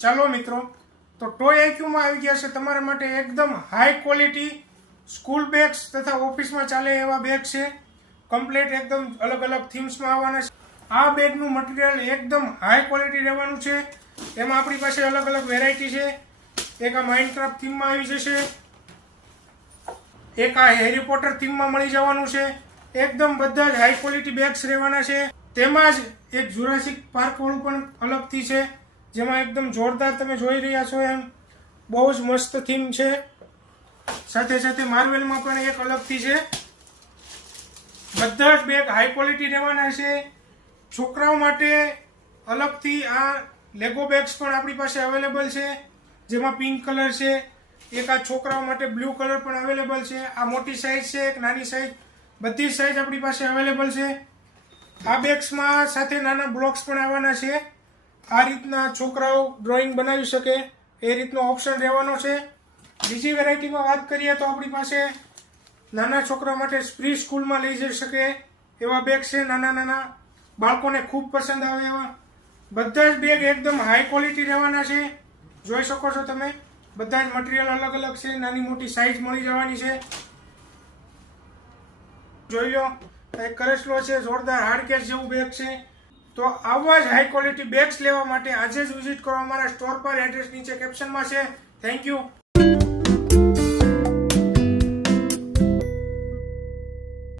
ચાલો મિત્રો, તો ટોય આઈક્યુમાં આવી ગયા છે તમારા માટે એકદમ હાઈ ક્વોલિટી સ્કૂલ બેગ્સ તથા ઓફિસમાં ચાલે એવા બેગ છે. કમ્પ્લીટ એકદમ અલગ અલગ થીમ્સમાં આવવાના છે. આ બેગનું મટીરિયલ એકદમ હાઈ ક્વોલિટી રહેવાનું છે. એમાં આપણી પાસે અલગ અલગ વેરાયટી છે. એક આ માઇનક્રાફ્ટ થીમમાં આવી જશે, એક આ હેરી પોટર થીમમાં મળી જવાનું છે. એકદમ બધા જ હાઈ ક્વોલિટી બેગ્સ રહેવાના છે. તેમાં જ એક જુરાસિક પાર્ક વાળું પણ અલગથી છે, જેમાં એકદમ જોરદાર તમે જોઈ રહ્યા છો એમ બહુ જ મસ્ત થીમ છે. સાથે સાથે માર્વેલમાં પણ એક અલગથી છે. બધા જ બેગ હાઈ ક્વોલિટી રહેવાના છે. છોકરાઓ માટે અલગથી આ લેગો બેગ્સ પણ આપણી પાસે અવેલેબલ છે, જેમાં પિંક કલર છે. એક આ છોકરાઓ માટે બ્લુ કલર પણ અવેલેબલ છે. આ મોટી સાઇઝ છે, એક નાની સાઇઝ, બધી સાઇઝ આપણી પાસે અવેલેબલ છે. આ બેગ્સમાં સાથે નાના બ્લોક્સ પણ આવવાના છે. આ રીતના છોકરાઓ ડ્રોઈંગ બનાવી શકે એ રીતનો ઓપ્શન રહેવાનો છે. બીજી વેરાયટીમાં વાત કરીએ તો આપણી પાસે નાના છોકરા માટે પ્રી સ્કૂલમાં લઈ જઈ શકે એવા બેગ છે. નાના નાના બાળકોને ખૂબ પસંદ આવે એવા બધા જ બેગ એકદમ હાઈ ક્વોલિટી રહેવાના છે. જોઈ શકો છો તમે, બધા જ મટીરિયલ અલગ અલગ છે. નાની મોટી સાઇઝ મળી જવાની છે. જોઈ લો, એક કરેસલો છે, જોરદાર હાર્ડકેસ જેવું બેગ છે. તો આવા જ હાઈ ક્વોલિટી બેગ્સ લેવા માટે આજે જ વિઝિટ કરો અમારા સ્ટોર પર. એડ્રેસ નીચે કેપ્શનમાં છે. Thank you.